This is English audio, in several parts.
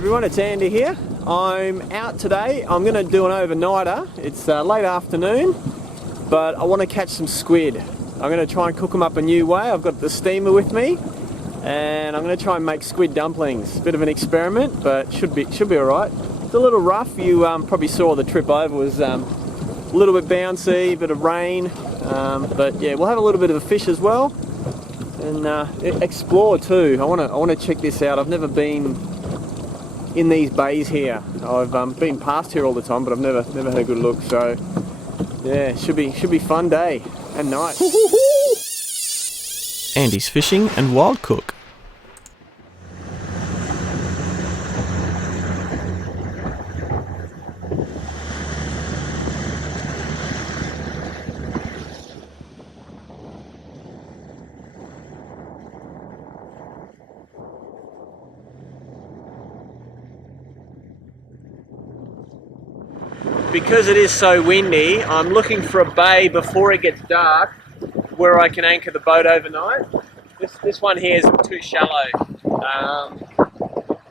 Everyone, it's Andy here. I'm out today. I'm going to do an overnighter. It's late afternoon, but I want to catch some squid. I'm going to try and cook them up a new way. I've got the steamer with me, and I'm going to try and make squid dumplings. Bit of an experiment, but should be all right. It's a little rough. You probably saw the trip over was a little bit bouncy, bit of rain, but yeah, we'll have a little bit of a fish as well, and explore too. I want to check this out. I've never been in these bays here. I've been past here all the time, but I've never had a good look. So yeah, should be fun day and night. Andy's fishing and wild cook. Because it is so windy, I'm looking for a bay before it gets dark where I can anchor the boat overnight. This one here is too shallow.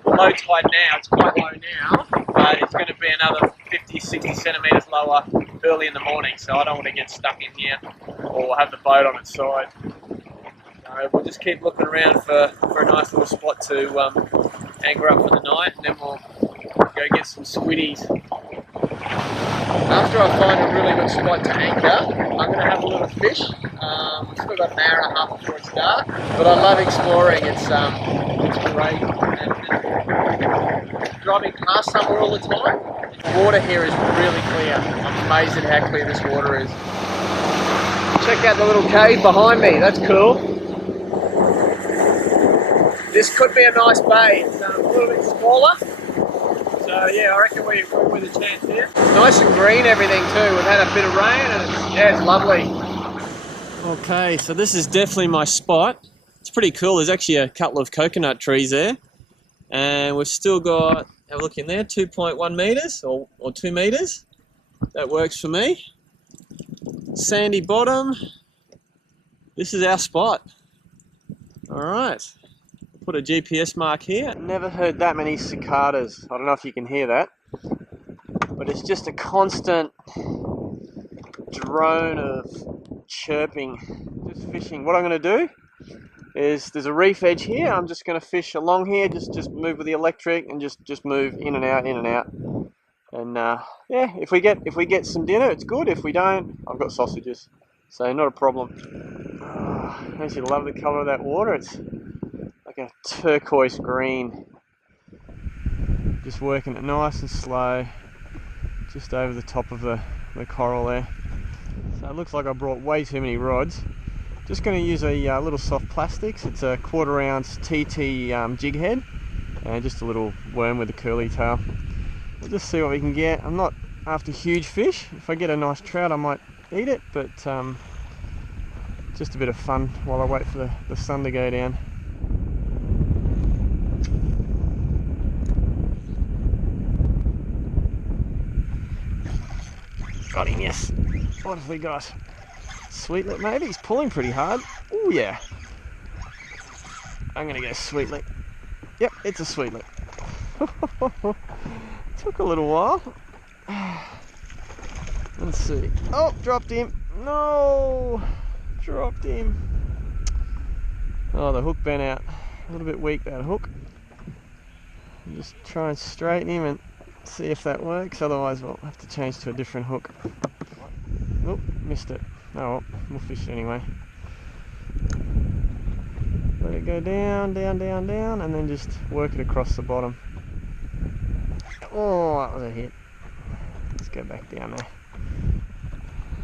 Low tide now, it's quite low now, but it's going to be another 50-60 centimetres lower early in the morning, so I don't want to get stuck in here or have the boat on its side. We'll just keep looking around for a nice little spot to anchor up for the night, and then we'll go get some squiddies. After I find a really good spot to anchor, I'm going to have a little fish. We've still got an hour and a half before it's dark, but I love exploring. It's great. And driving past somewhere all the time. The water here is really clear. I'm amazed at how clear this water is. Check out the little cave behind me. That's cool. This could be a nice bay. It's a little bit smaller. So yeah, I reckon we're with a chance here. Nice and green everything too. We've had a bit of rain and it's lovely. Okay, so this is definitely my spot. It's pretty cool. There's actually a couple of coconut trees there. And we've still got, have a look in there, 2.1 metres or 2 metres. That works for me. Sandy bottom. This is our spot. All right. Put a GPS mark here. Never heard that many cicadas. I don't know if you can hear that, but it's just a constant drone of chirping. Just fishing. What I'm going to do is there's a reef edge here. I'm just going to fish along here. Just move with the electric and just move in and out, in and out. And yeah, if we get some dinner, it's good. If we don't, I've got sausages, so not a problem. I actually love the colour of that water. It's like a turquoise green. Just working it nice and slow, just over the top of the coral there. So it looks like I brought way too many rods. Just going to use a little soft plastics. It's a 1/4 ounce TT jig head and just a little worm with a curly tail. We'll just see what we can get. I'm not after huge fish. If I get a nice trout I might eat it, but just a bit of fun while I wait for the sun to go down. Got him, yes. What have we got? Sweetlip maybe? He's pulling pretty hard. Oh yeah. I'm gonna go sweetlip. Yep, it's a sweetlip. Took a little while. Let's see. Oh, dropped him. No! Dropped him. Oh, the hook bent out. A little bit weak, that hook. Just try and straighten him and see if that works, otherwise we'll have to change to a different hook. Oh, missed it. Oh well, we'll fish it anyway. Let it go down, down, down, down, and then just work it across the bottom. Oh, that was a hit. Let's go back down there.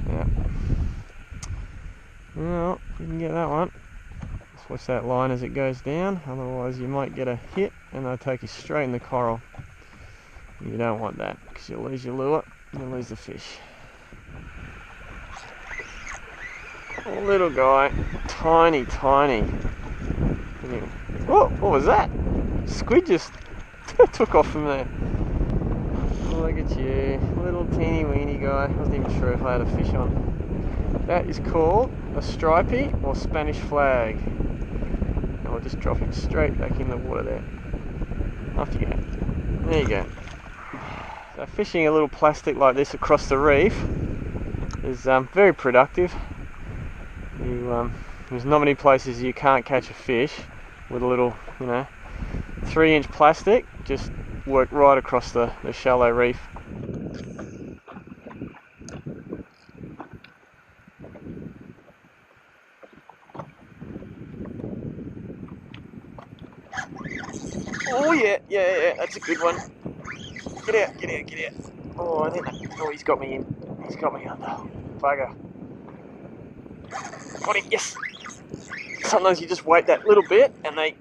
Yeah. Well, you can get that one. Just watch that line as it goes down, otherwise you might get a hit and they'll take you straight in the coral. You don't want that, because you'll lose your lure, you'll lose the fish. Oh, little guy, tiny, tiny. Oh, what was that? Squid just took off from there. Oh, look at you, little teeny weeny guy. I wasn't even sure if I had a fish on. That is called a stripey or Spanish flag. And I'll just drop him straight back in the water there. Off you go. There you go. So fishing a little plastic like this across the reef is very productive. There's not many places you can't catch a fish with a little, 3-inch plastic. Just work right across the shallow reef. Oh yeah, that's a good one. Get out. Oh, he's got me in. He's got me under. Bugger. Got him, yes. Sometimes you just wait that little bit and they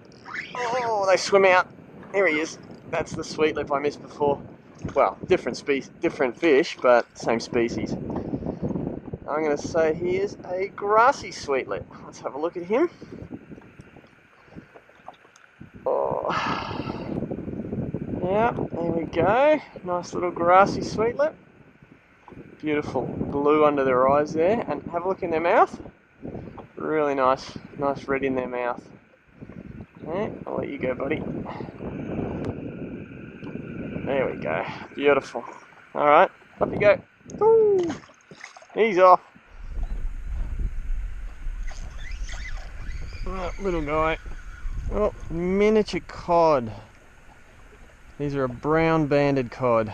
swim out. There he is. That's the sweetlip I missed before. Well, different fish, but same species. I'm going to say he is a grassy sweetlip. Let's have a look at him. Oh, yeah, there we go. Nice little grassy sweetlip. Beautiful blue under their eyes there, and have a look in their mouth. Really nice red in their mouth. Yeah, I'll let you go, buddy. There we go. Beautiful. All right, up you go. Ooh, he's off. Oh, little guy. Oh, miniature cod. These are a brown banded cod.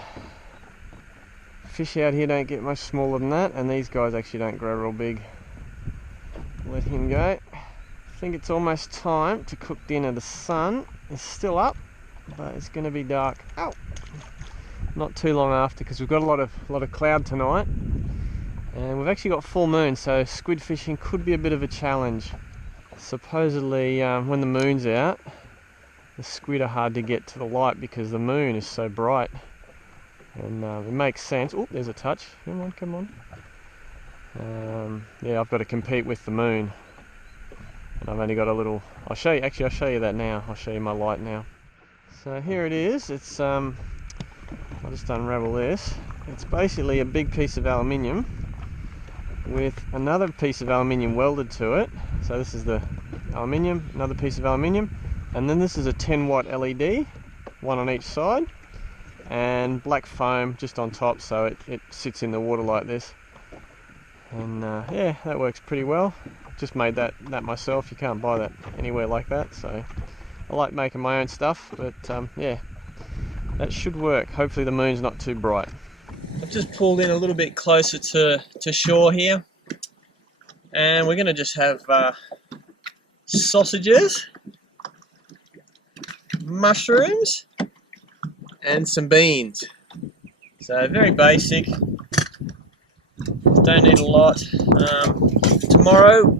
Fish out here don't get much smaller than that, and these guys actually don't grow real big. Let him go. I think it's almost time to cook dinner. The sun is still up, but it's going to be dark. Ow! Not too long after, because we've got a lot of cloud tonight, and we've actually got full moon, so squid fishing could be a bit of a challenge. Supposedly, when the moon's out, the squid are hard to get to the light because the moon is so bright. And it makes sense. Oh, there's a touch. Come on. Yeah, I've got to compete with the moon. And I've only got a little... I'll show you that now. I'll show you my light now. So here it is. It's... I'll just unravel this. It's basically a big piece of aluminium with another piece of aluminium welded to it. So this is the aluminium, another piece of aluminium, and then this is a 10-watt LED, one on each side, and black foam just on top, so it sits in the water like this. And yeah, that works pretty well. Just made that myself. You can't buy that anywhere like that, so I like making my own stuff, but yeah, that should work. Hopefully the moon's not too bright. I've just pulled in a little bit closer to shore here, and we're going to just have sausages, mushrooms, and some beans. So very basic, don't need a lot. Tomorrow,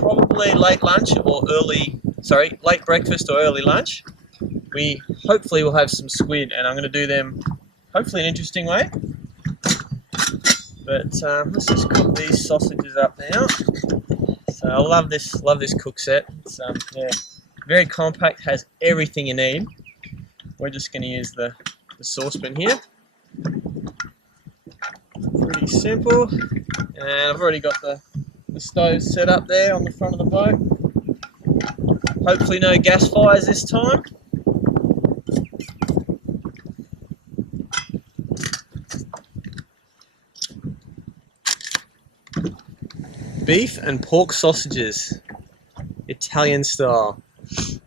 probably late breakfast or early lunch, we hopefully will have some squid, and I'm going to do them hopefully an interesting way. But let's just cook these sausages up now. So I love this cook set. It's yeah, very compact, has everything you need. We're just going to use the saucepan here. Pretty simple. And I've already got the stove set up there on the front of the boat. Hopefully no gas fires this time. Beef and pork sausages, Italian style.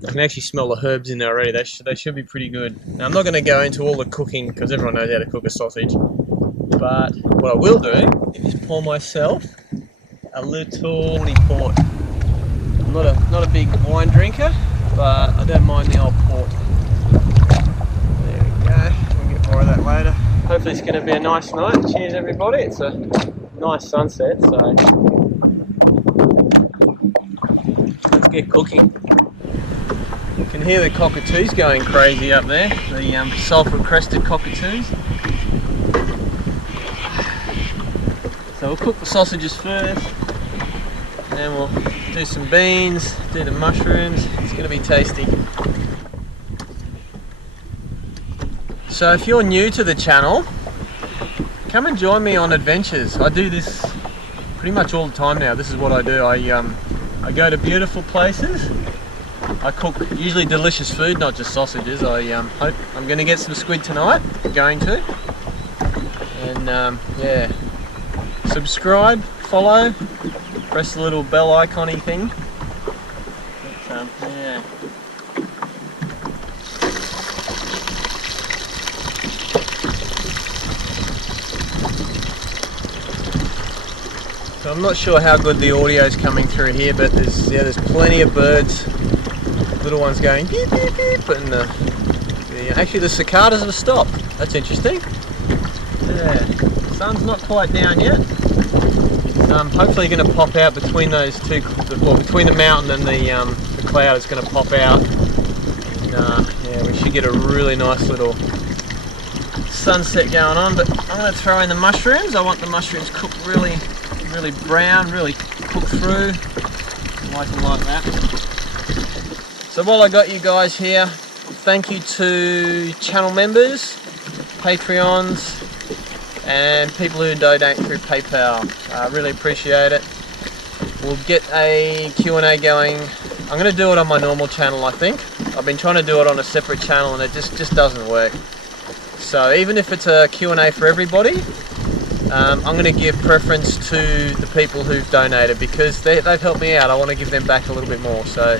I can actually smell the herbs in there already. They should be pretty good. Now, I'm not going to go into all the cooking because everyone knows how to cook a sausage. But what I will do is pour myself a little port. I'm not a big wine drinker, but I don't mind the old port. There we go. We'll get more of that later. Hopefully it's going to be a nice night. Cheers, everybody. It's a nice sunset, so let's get cooking. You can hear the cockatoos going crazy up there, the sulphur-crested cockatoos. So we'll cook the sausages first, and then we'll do some beans, do the mushrooms. It's going to be tasty. So if you're new to the channel, come and join me on adventures. I do this pretty much all the time now. This is what I do. I go to beautiful places I cook usually delicious food, not just sausages. I hope I'm going to get some squid tonight. I'm going to. And yeah, subscribe, follow, press the little bell icon-y thing. But, yeah. So I'm not sure how good the audio is coming through here, but there's plenty of birds, little ones going beep beep beep, and actually the cicadas have stopped. That's interesting. Yeah, the sun's not quite down yet. It's hopefully going to pop out between those two, well, between the mountain and the cloud. It's going to pop out. And, yeah, we should get a really nice little sunset going on. But I'm going to throw in the mushrooms. I want the mushrooms cooked really brown, really cooked through. I like them like that. So while I got you guys here, thank you to channel members, Patreons, and people who donate through PayPal. I really appreciate it. We'll get a Q&A going. I'm going to do it on my normal channel, I think. I've been trying to do it on a separate channel and it just doesn't work. So even if it's a Q&A for everybody, I'm going to give preference to the people who've donated because they've helped me out. I want to give them back a little bit more. So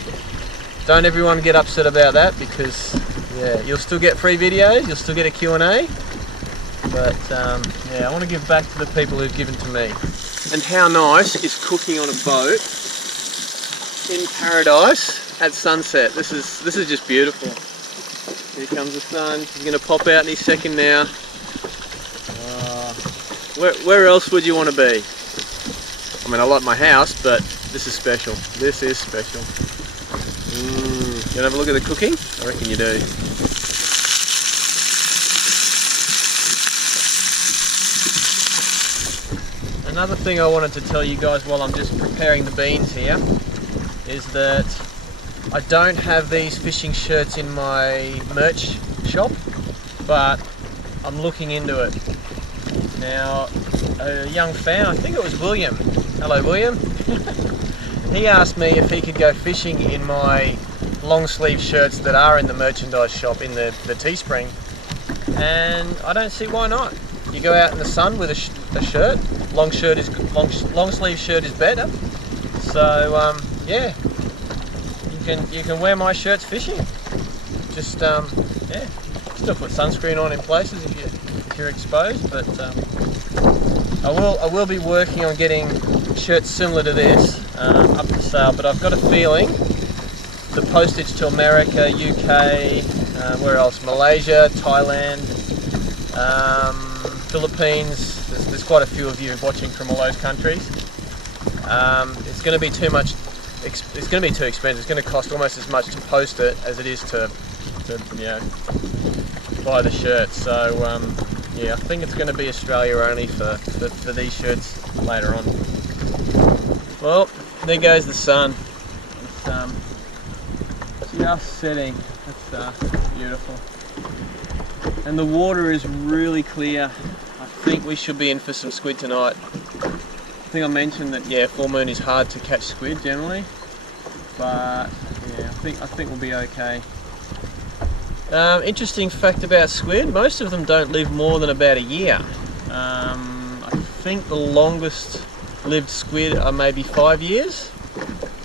don't everyone get upset about that because yeah, you'll still get free videos, you'll still get a Q&A. But yeah, I want to give back to the people who've given to me. And how nice is cooking on a boat in paradise at sunset? This is just beautiful. Here comes the sun. He's going to pop out any second now. Where else would you want to be? I mean, I like my house, but this is special. This is special. You want to have a look at the cooking? I reckon you do. Another thing I wanted to tell you guys while I'm just preparing the beans here is that I don't have these fishing shirts in my merch shop, but I'm looking into it. Now, a young fan, I think it was William. Hello, William. He asked me if he could go fishing in my long sleeve shirts that are in the merchandise shop in the Teespring, and I don't see why not. You go out in the sun with a shirt. Long sleeve shirt is better. So yeah, you can wear my shirts fishing. Just yeah, still put sunscreen on in places if you're exposed. But I will be working on getting shirts similar to this up for sale. But I've got a feeling the postage to America, UK, where else? Malaysia, Thailand, Philippines. There's quite a few of you watching from all those countries. It's going to be too much. It's going to be too expensive. It's going to cost almost as much to post it as it is to you know, buy the shirt. So yeah, I think it's going to be Australia only for these shirts later on. Well, there goes the sun. It's just setting. It's beautiful, and the water is really clear. I think we should be in for some squid tonight. I think I mentioned that yeah, full moon is hard to catch squid generally, but yeah, I think we'll be okay. Interesting fact about squid: most of them don't live more than about a year. I think the longest lived squid are maybe 5 years.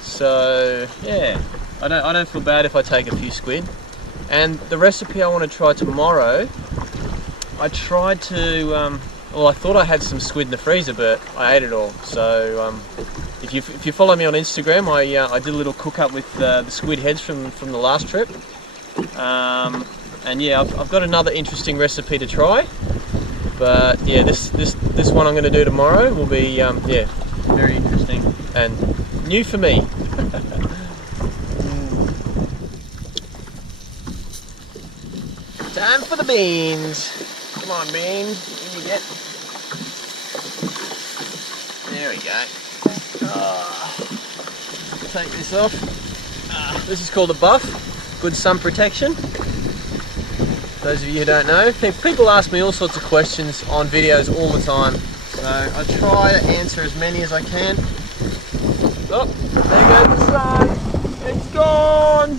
So yeah, I don't feel bad if I take a few squid. And the recipe I want to try tomorrow, I tried to, well, I thought I had some squid in the freezer, but I ate it all. So if you follow me on Instagram, I did a little cook up with the squid heads from the last trip. And yeah, I've got another interesting recipe to try. But yeah, this one I'm going to do tomorrow will be yeah, very interesting and new for me. Time for the beans. Come on, beans. In you get. There we go. Take this off. This is called a buff. Good sun protection. Those of you who don't know, people ask me all sorts of questions on videos all the time. So I try to answer as many as I can. Oh, there goes the sun. It's gone.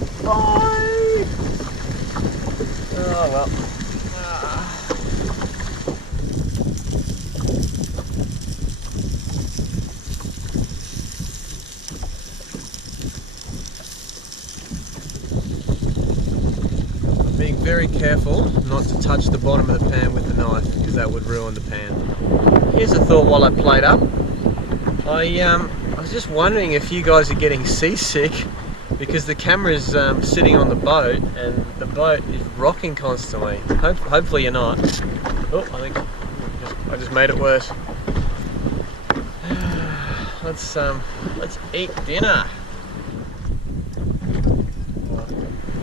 very careful not to touch the bottom of the pan with the knife, because that would ruin the pan. Here's a thought while I plate up. I was just wondering if you guys are getting seasick because the camera is sitting on the boat and the boat is rocking constantly. Hopefully you're not. Oh, I think I just made it worse. Let's eat dinner.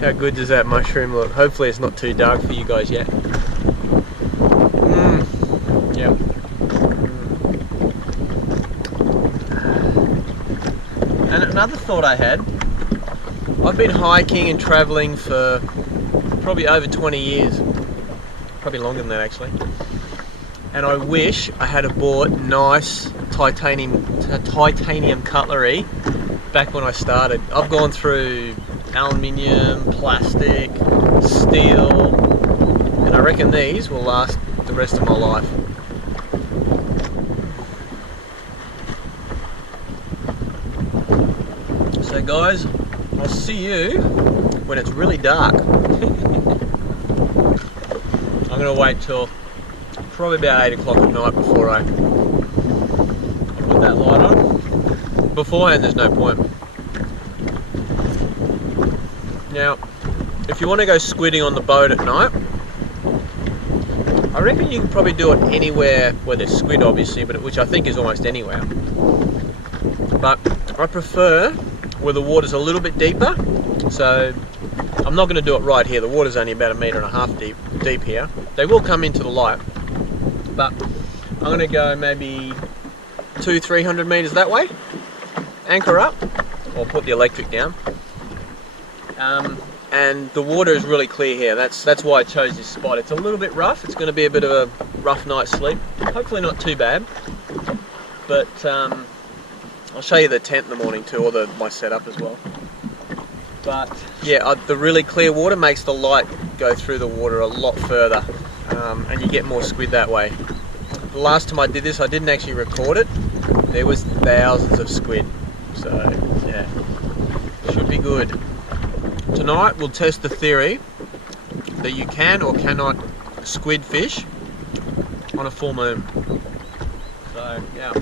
How good does that mushroom look? Hopefully it's not too dark for you guys yet. Yep. And another thought I had, I've been hiking and travelling for probably over 20 years, probably longer than that actually, and I wish I had bought nice titanium cutlery back when I started. I've gone through aluminium, plastic, steel, and I reckon these will last the rest of my life. So guys, I'll see you when it's really dark. I'm going to wait till probably about 8 o'clock at night before I put that light on. Beforehand there's no point. Now, if you want to go squidding on the boat at night, I reckon you can probably do it anywhere where there's squid obviously, but which I think is almost anywhere. But I prefer where the water's a little bit deeper, so I'm not going to do it right here. The water's only about 1.5 meters deep here. They will come into the light, but I'm going to go maybe 200-300 meters that way, anchor up, or put the electric down. And the water is really clear here. That's why I chose this spot. It's a little bit rough. It's going to be a bit of a rough night's sleep. Hopefully not too bad, but I'll show you the tent in the morning too, or my setup as well. But yeah, the really clear water makes the light go through the water a lot further, and you get more squid that way. The last time I did this, I didn't actually record it. There was thousands of squid, so yeah, should be good. Tonight we'll test the theory that you can or cannot squid fish on a full moon. So yeah.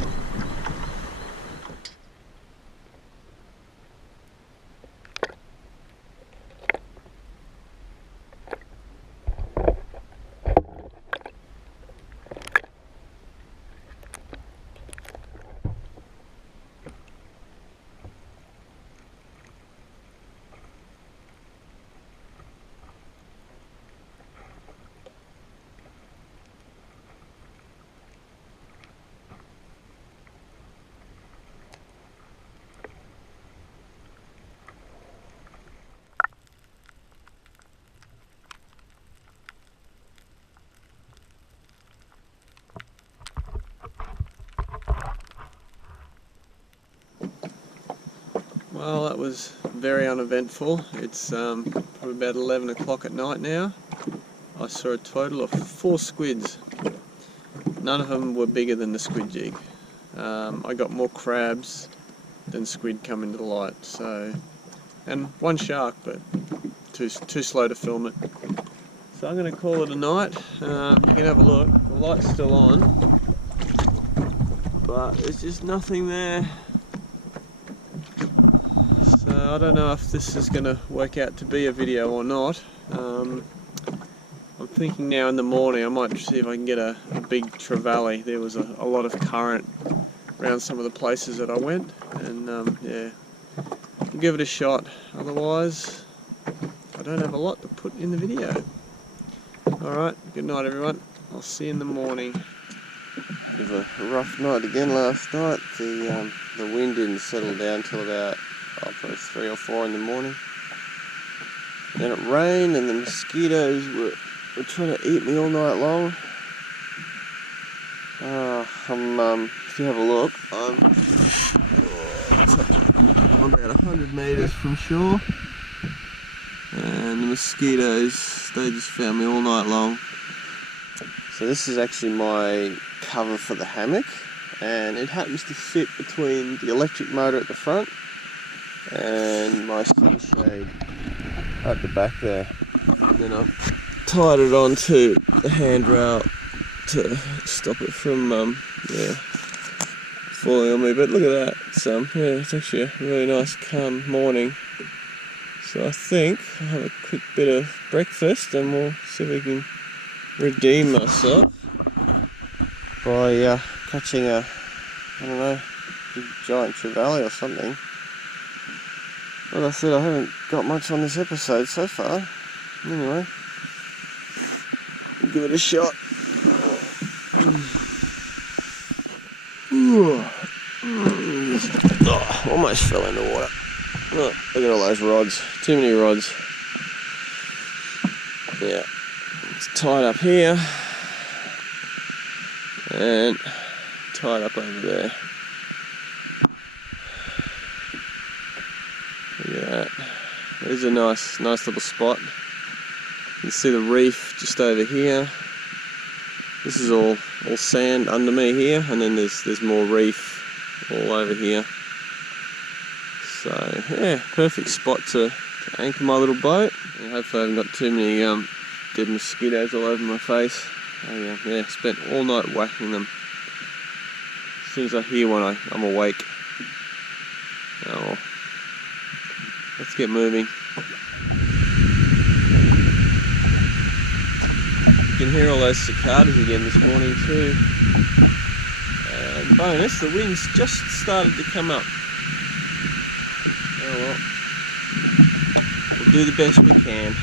Well, that was very uneventful. It's probably about 11 o'clock at night now. I saw a total of 4 squids. None of them were bigger than the squid jig. I got more crabs than squid come into the light. So, and 1 shark, but too slow to film it. So I'm going to call it a night. You can have a look. The light's still on, but there's just nothing there. So I don't know if this is going to work out to be a video or not. I'm thinking now in the morning I might see if I can get a big trevally. There was a lot of current around some of the places that I went, and yeah, I'll give it a shot. Otherwise, I don't have a lot to put in the video. Alright, good night everyone. I'll see you in the morning. Bit of a rough night again last night. The wind didn't settle down till about probably 3 or 4 in the morning. Then it rained and the mosquitoes were trying to eat me all night long. If you have a look, I'm about 100 meters from shore, and the mosquitoes, they just found me all night long. So this is actually my cover for the hammock, and it happens to fit between the electric motor at the front and my sunshade at the back there. And then I've tied it onto the handrail to stop it from falling on me. But look at that, it's actually a really nice calm morning. So I think I'll have a quick bit of breakfast and we'll see if we can redeem myself by catching a, I don't know, big giant trevally or something. Like I said, I haven't got much on this episode so far. Anyway, give it a shot. Oh, almost fell in the water. Oh, look at all those rods. Too many rods. Yeah. It's tied up here. And tied up over there. Look at that. There's a nice little spot. You can see the reef just over here. This is all sand under me here, and then there's more reef all over here. So yeah, perfect spot to anchor my little boat. And hopefully I haven't got too many dead mosquitoes all over my face. Yeah, spent all night whacking them. As soon as I hear one, I'm awake. Oh well. Let's get moving. You can hear all those cicadas again this morning too. And bonus, the wind's just started to come up. Oh well, we'll do the best we can.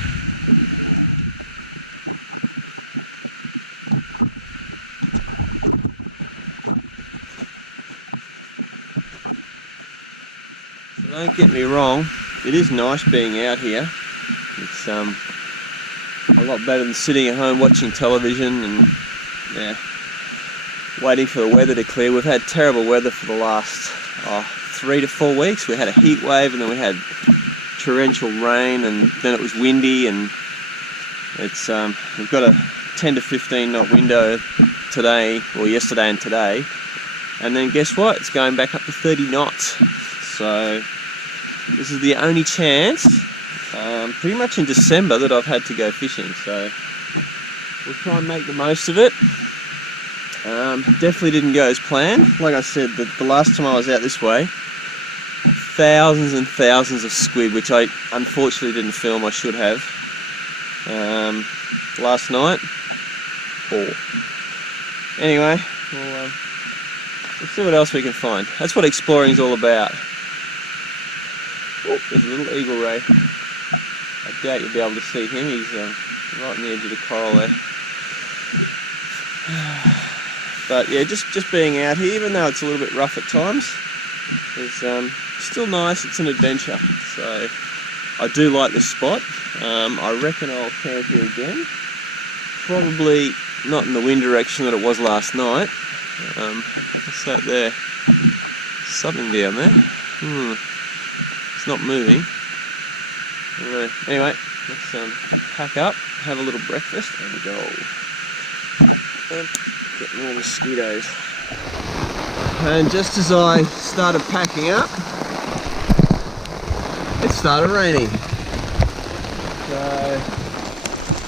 So don't get me wrong, it is nice being out here. It's a lot better than sitting at home watching television and waiting for the weather to clear. We've had terrible weather for the last 3 to 4 weeks. We had a heat wave and then we had torrential rain and then it was windy, and it's we've got a 10 to 15 knot window today, or yesterday and today, and then guess what, it's going back up to 30 knots. So this is the only chance pretty much in December that I've had to go fishing, so we'll try and make the most of it. Definitely didn't go as planned. Like I said, the last time I was out this way, thousands and thousands of squid, which I unfortunately didn't film. I should have. Last night, 4. Anyway, let's see what else we can find. That's what exploring is all about. Oh, there's a little eagle ray. I doubt you'll be able to see him. He's right on the edge of the coral there. But yeah, just being out here, even though it's a little bit rough at times, it's still nice. It's an adventure. So I do like this spot. I reckon I'll camp here again. Probably not in the wind direction that it was last night. What's that there? Something down there. It's not moving. I don't know. Anyway, let's pack up, have a little breakfast, and go. Get more mosquitoes. And just as I started packing up, it started raining. So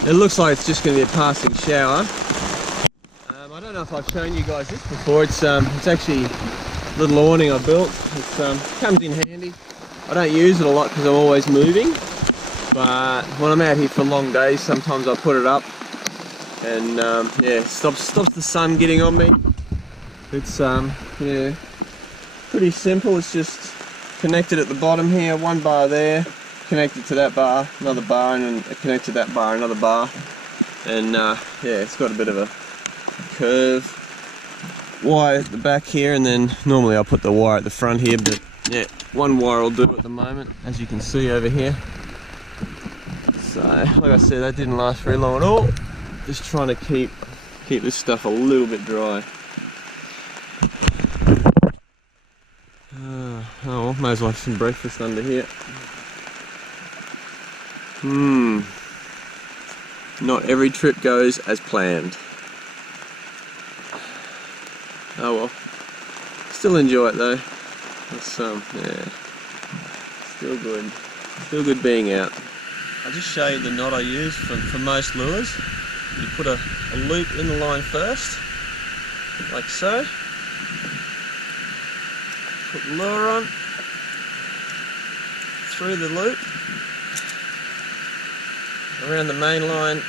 it looks like it's just going to be a passing shower. I don't know if I've shown you guys this before. It's actually a little awning I built. It comes in handy. I don't use it a lot because I'm always moving, but when I'm out here for long days, sometimes I put it up, and yeah, stops the sun getting on me. It's yeah, pretty simple. It's just connected at the bottom here, one bar there, connected to that bar, another bar, and then connected to that bar, another bar, and yeah, it's got a bit of a curve wire at the back here, and then normally I'll put the wire at the front here, but yeah, one wire will do at the moment, as you can see over here. So like I said, that didn't last very long at all. Just trying to keep this stuff a little bit dry. Oh well, may as well have some breakfast under here. Not every trip goes as planned. Oh well, still enjoy it though. It's yeah, still good being out. I'll just show you the knot I use for most lures. You put a loop in the line first, like so. Put the lure on, through the loop, around the main line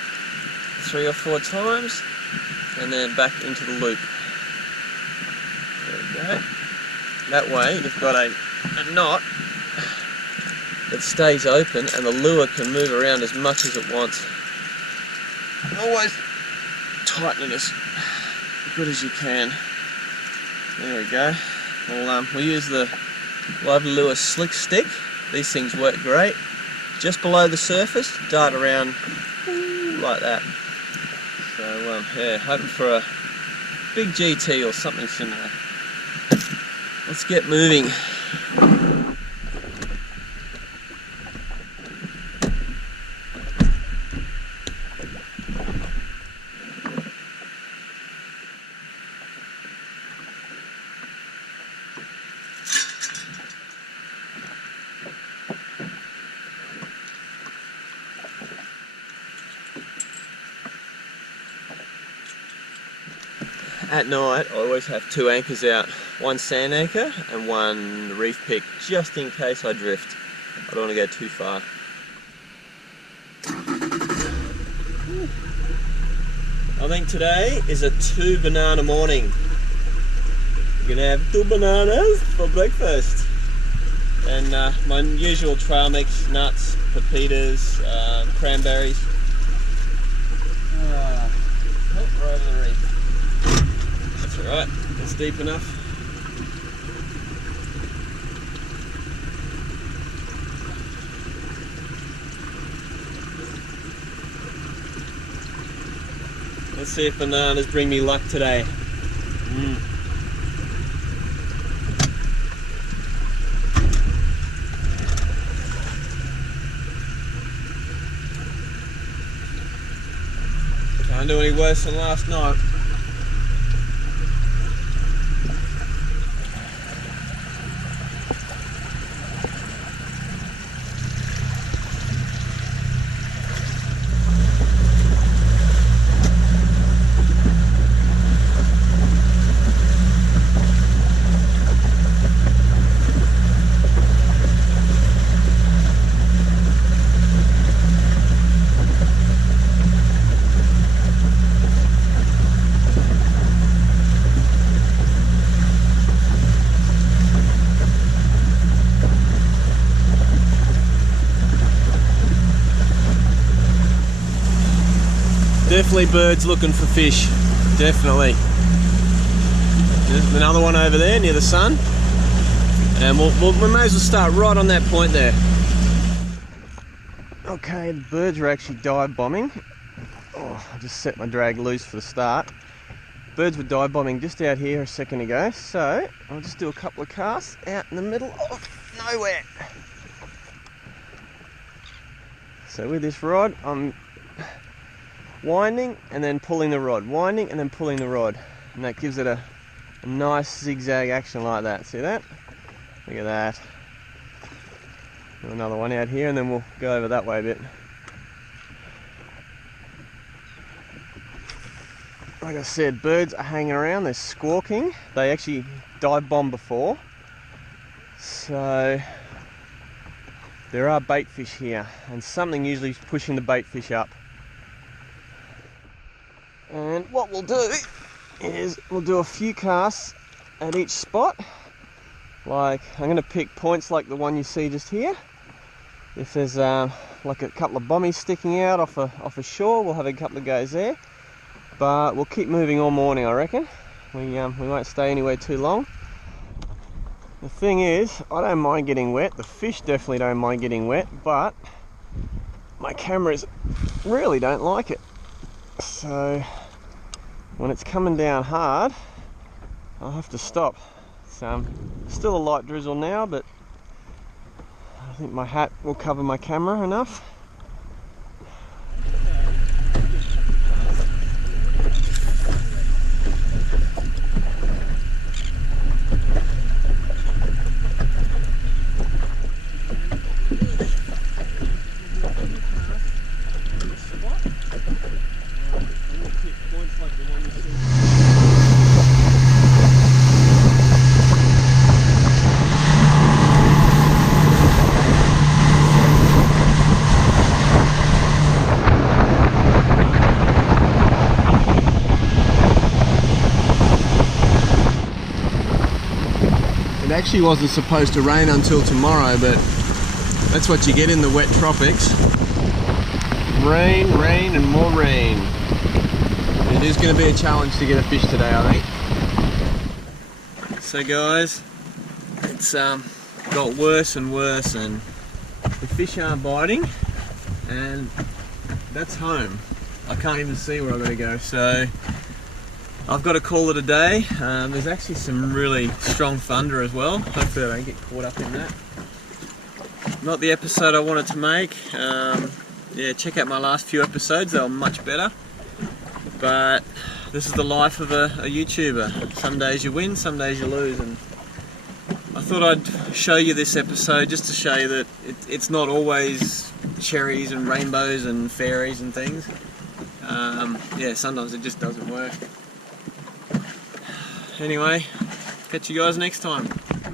3 or 4 times, and then back into the loop. There we go. That way you've got a knot that stays open and the lure can move around as much as it wants. Always tighten it as good as you can. There we go. We'll use the Live Lure Slick Stick. These things work great. Just below the surface, dart around like that. So yeah, hoping for a big GT or something similar. Let's get moving. At night, I always have 2 anchors out, one sand anchor and one reef pick, just in case I drift. I don't want to go too far. I think today is a 2 banana morning. We're gonna have 2 bananas for breakfast. And my usual trail mix, nuts, pepitas, cranberries. Oh, we're over the reef. That's alright, that's deep enough. Let's see if bananas bring me luck today. Can't do any worse than last night. Definitely birds looking for fish, definitely. There's another one over there near the sun, and we may as well start right on that point there. Okay, the birds are actually dive bombing. Oh, I just set my drag loose for the start. Birds were dive bombing just out here a second ago, so I'll just do a couple of casts out in the middle of nowhere. So with this rod, I'm winding and then pulling the rod, winding and then pulling the rod, and that gives it a nice zigzag action like that. See that? Look at that. Do another one out here and then we'll go over that way a bit. Like I said, birds are hanging around, they're squawking. They actually dive bombed before, so there are bait fish here, and something usually is pushing the bait fish up. And what we'll do is we'll do a few casts at each spot. Like, I'm going to pick points like the one you see just here. If there's like a couple of bommies sticking out off a shore, we'll have a couple of goes there. But we'll keep moving all morning, I reckon. We won't stay anywhere too long. The thing is, I don't mind getting wet. The fish definitely don't mind getting wet, but my cameras really don't like it. So when it's coming down hard, I'll have to stop. It's still a light drizzle now, but I think my hat will cover my camera enough. actually wasn't supposed to rain until tomorrow, but that's what you get in the wet tropics. Rain, rain, and more rain. It is going to be a challenge to get a fish today, I think. So guys, it's got worse and worse, and the fish aren't biting, and that's home. I can't even see where I've got to go, so I've got to call it a day. There's actually some really strong thunder as well. Hopefully I don't get caught up in that. Not the episode I wanted to make. Yeah, check out my last few episodes, they were much better. But this is the life of a YouTuber. Some days you win, some days you lose, and I thought I'd show you this episode just to show you that it's not always cherries and rainbows and fairies and things. Yeah, sometimes it just doesn't work. Anyway, catch you guys next time.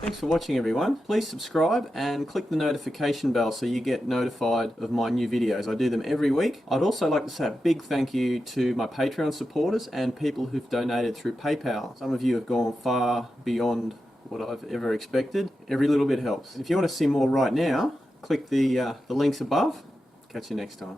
Thanks for watching, everyone. Please subscribe and click the notification bell so you get notified of my new videos. I do them every week. I'd also like to say a big thank you to my Patreon supporters and people who've donated through PayPal. Some of you have gone far beyond what I've ever expected. Every little bit helps. If you want to see more right now, click the links above. Catch you next time.